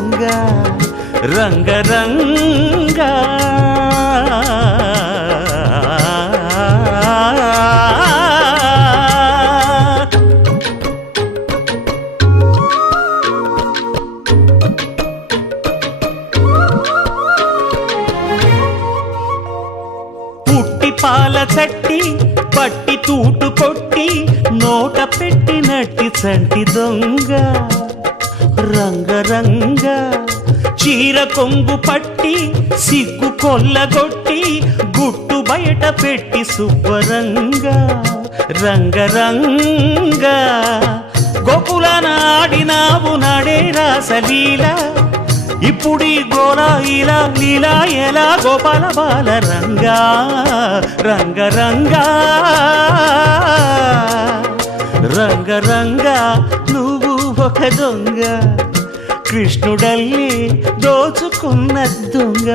దొంగ రంగరంగా పుట్టి పాల చట్టి పట్టి తూటు కొట్టి నోట పెట్టినట్టి చంటి దొంగ. రంగరంగ చీర కొంగు పట్టి సిగ్గు కొల్లగొట్టి గుట్టు బయట పెట్టి శుభ్రంగా రంగరంగ గోకుల నాడినావు నాడే రాసలీలా ఇప్పుడీ గోలా ఇలా లీలా ఎలా గోపాల బాల రంగా రంగరంగా రంగరంగా నువ్వు దొంగ. కృష్ణుడల్లి దోచుకున్న దొంగ.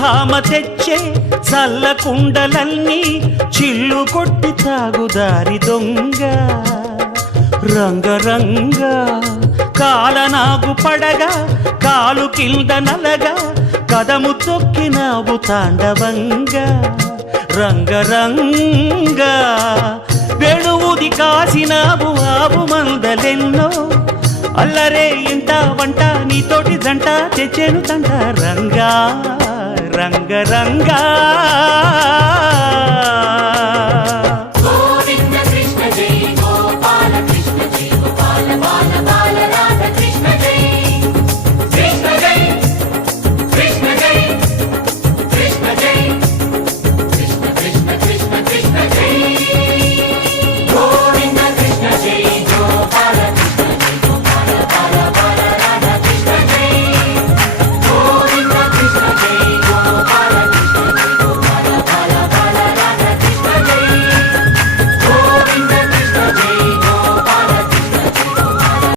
భామ తెచ్చే చల్ల కుండలన్నీ చిల్లు కొట్టి తాగుదారి దొంగ. రంగరంగ కాలనాగు పడగా కాలు కింద నలగా కదము తొక్కినావు తాండవంగా. రంగరంగ వెణువుది కాసినావు ఆవు మందలెన్నో. అల్లరే ఇంట వంట నీతోటి జంట తెచ్చేను తంట రంగా. రంగరంగా